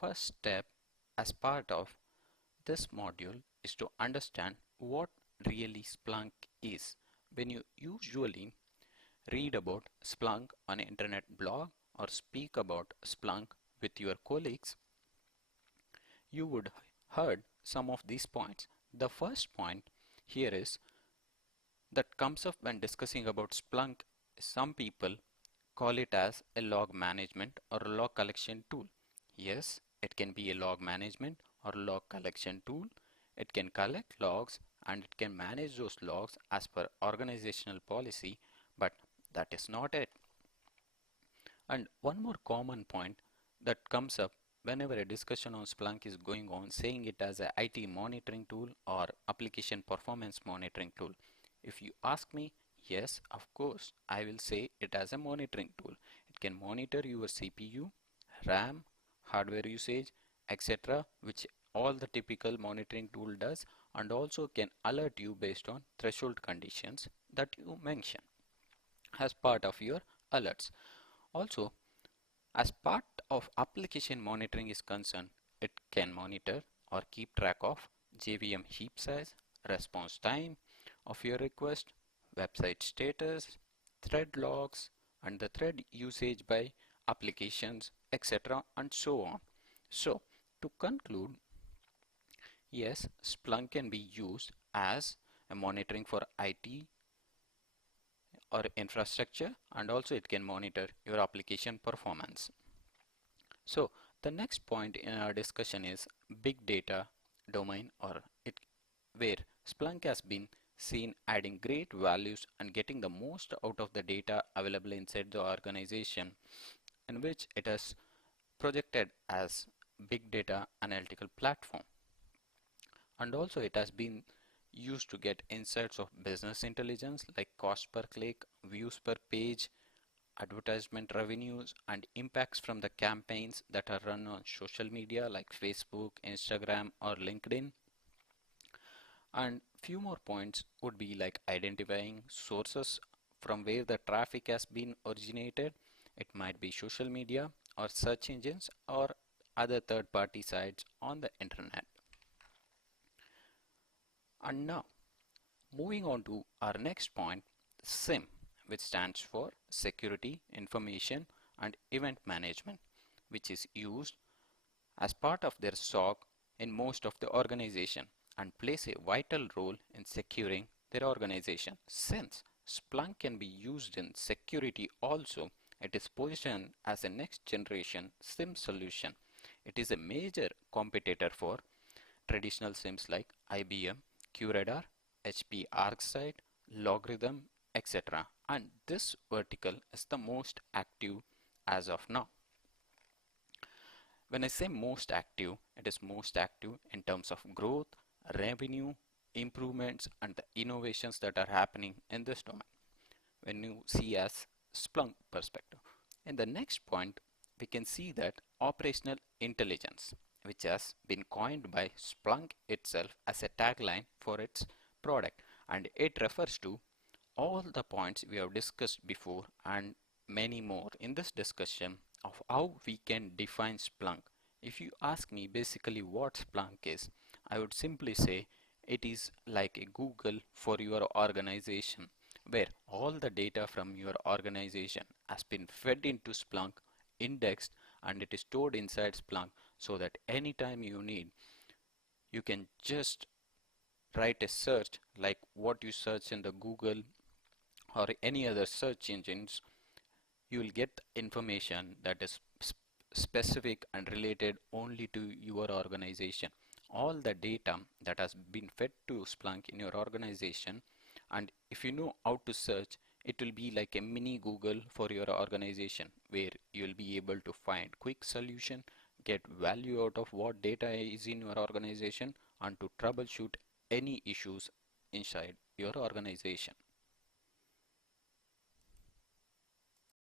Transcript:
first step as part of this module is to understand what really Splunk is. When you usually read about Splunk on an internet blog or speak about Splunk with your colleagues, you would heard some of these points. The first point here is that comes up when discussing about Splunk. Some people call it as a log management or a log collection tool. Yes, it can be a log management or log collection tool. It can collect logs and it can manage those logs as per organizational policy, but that is not it. And one more common point that comes up whenever a discussion on Splunk is going on, saying it as a IT monitoring tool or application performance monitoring tool. If you ask me, yes, of course, I will say it as a monitoring tool. It can monitor your CPU, RAM, hardware usage, etc., which all the typical monitoring tool does, and also can alert you based on threshold conditions that you mention as part of your alerts. Also, as part of application monitoring is concerned, it can monitor or keep track of JVM heap size, response time of your request, website status, thread logs, and the thread usage by applications, etc., and so on. So, to conclude, yes, Splunk can be used as a monitoring for IT or infrastructure, and also it can monitor your application performance. So the next point in our discussion is big data domain, or it where Splunk has been seen adding great values and getting the most out of the data available inside the organization, in which it has projected as big data analytical platform. And also it has been used to get insights of business intelligence like cost per click, views per page, advertisement revenues, and impacts from the campaigns that are run on social media like Facebook, Instagram, or LinkedIn. And few more points would be like identifying sources from where the traffic has been originated. It might be social media or search engines or other third-party sites on the internet. And now, moving on to our next point, SIM, which stands for Security, Information and Event Management, which is used as part of their SOC in most of the organization and plays a vital role in securing their organization. Since Splunk can be used in security also, it is positioned as a next generation SIM solution. It is a major competitor for traditional SIMs like IBM, QRadar, HP ArcSight, Logarithm, etc. And this vertical is the most active as of now. When I say most active, it is most active in terms of growth, revenue, improvements, and the innovations that are happening in this domain. When you see as Splunk perspective. In the next point, we can see that operational intelligence, which has been coined by Splunk itself as a tagline for its product, and it refers to all the points we have discussed before and many more in this discussion of how we can define Splunk. If you ask me basically what Splunk is, I would simply say it is like a Google for your organization, where all the data from your organization has been fed into Splunk, indexed, and it is stored inside Splunk, so that anytime you need, you can just write a search like what you search in the Google or any other search engines. You will get information that is specific and related only to your organization. All the data that has been fed to Splunk in your organization, and if you know how to search, it will be like a mini Google for your organization, where you will be able to find quick solution, get value out of what data is in your organization, and to troubleshoot any issues inside your organization.